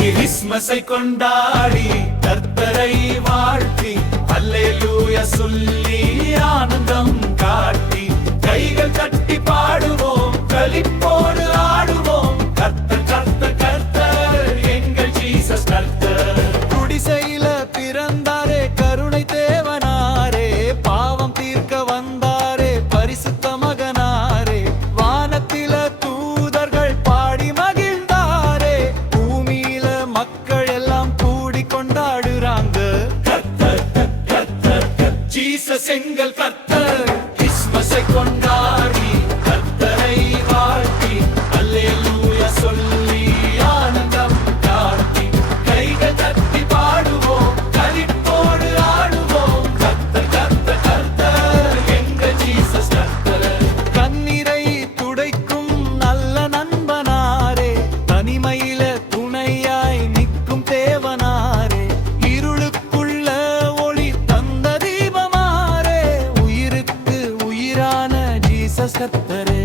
கிறிஸ்மஸை கொண்டாடி கர்த்தரை வாழ மக்கள் எல்லாம் கூடி கொண்டாடுறாங்க ஜீசஸ் எங்கள் கத்த ஜீசஸ் கத்தரே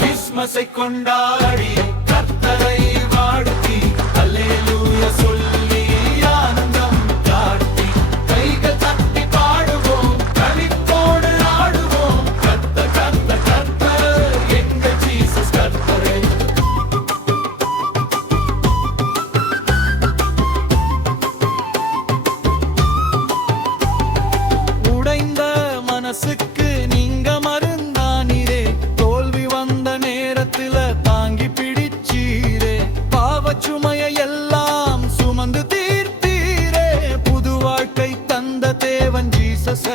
கிறிஸ்மஸை கொண்டாடி. மனசுக்கு நீங்க மருந்தானீரே. தோல்வி வந்த நேரத்துல தாங்கி பிடிச்சீரே. பாவச்சுமைய எல்லாம் சுமந்து தீர்த்தீரே. புது வாழ்க்கை தந்த தேவன் ஜீசஸ்.